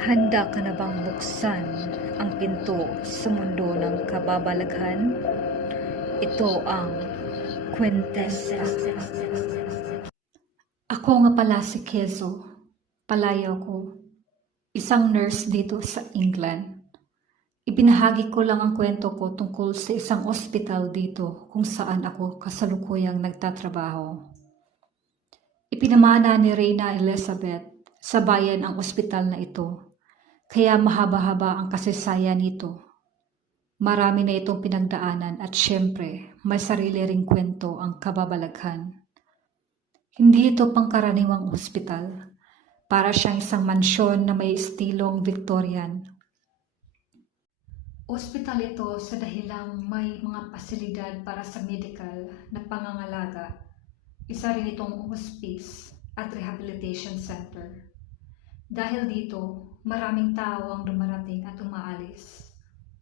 Handa ka na bang buksan ang pinto sa mundo ng kababalaghan? Ito ang Kwentesta. Ako nga pala si Kezo. Palayo ko. Isang nurse dito sa England. Ibinahagi ko lang ang kwento ko tungkol sa isang ospital dito kung saan ako kasalukuyang nagtatrabaho. Ipinamana ni Reyna Elizabeth sa bayan ang ospital na ito. Kaya mahaba-haba ang kasaysayan nito. Marami na itong pinagdaanan at syempre may sarili ring kwento ang kababalaghan. Hindi ito pangkaraniwang ospital. Para siyang isang mansyon na may estilong Victorian. Ospital ito sa dahilang may mga pasilidad para sa medical na pangangalaga. Isa rin itong hospice at rehabilitation center. Dahil dito, maraming tao ang dumarating at umaalis.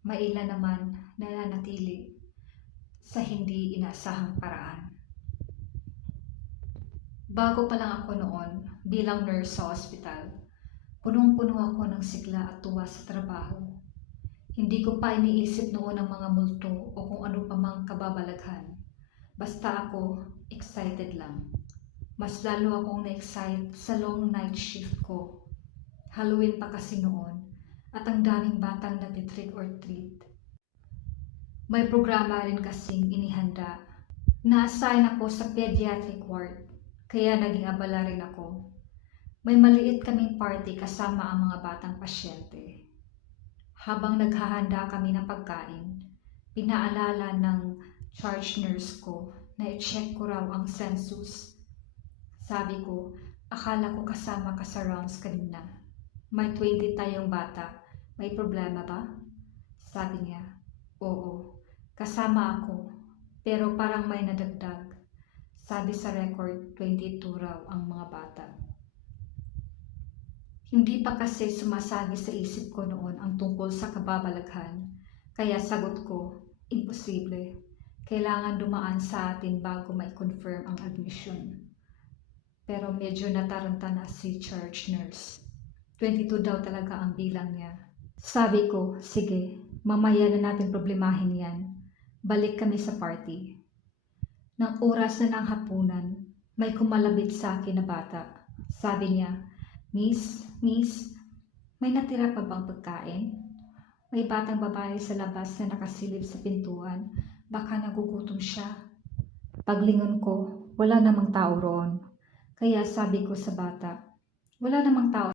May ilan naman na nanatili sa hindi inaasahang paraan. Bago pa lang ako noon bilang nurse sa ospital, punong-puno ako ng sigla at tuwa sa trabaho. Hindi ko pa iniisip noon ang mga multo o kung ano pa mang kababalaghan. Basta ako, excited lang. Mas lalo akong na-excite sa long night shift ko. Halloween pa kasi noon at ang daming batang nag-trick or treat. May programa rin kasing inihanda. Na-assign ako sa pediatric ward, kaya naging abala rin ako. May maliit kaming party kasama ang mga batang pasyente. Habang naghahanda kami ng pagkain, pinaalala ng charge nurse ko na i-check ko raw ang census. Sabi ko, akala ko kasama ka sa rounds kanina. May 20 tayong bata. May problema ba? Sabi niya, oo, kasama ako. Pero parang may nadagdag. Sabi sa record, 22 raw ang mga bata. Hindi pa kasi sumasagi sa isip ko noon ang tungkol sa kababalaghan. Kaya sagot ko, imposible. Kailangan dumaan sa atin bago mai-confirm ang admission. Pero medyo nataranta na si charge nurse. 22 daw talaga ang bilang niya. Sabi ko, sige, mamaya na natin problemahin yan. Balik kami sa party. Nang oras na ng hapunan, may kumalabit sa akin na bata. Sabi niya, Miss, may natira pa bang pagkain? May batang babae sa labas na nakasilip sa pintuan. Baka nagugutom siya. Paglingon ko, wala namang tao roon. Kaya sabi ko sa bata, wala namang tao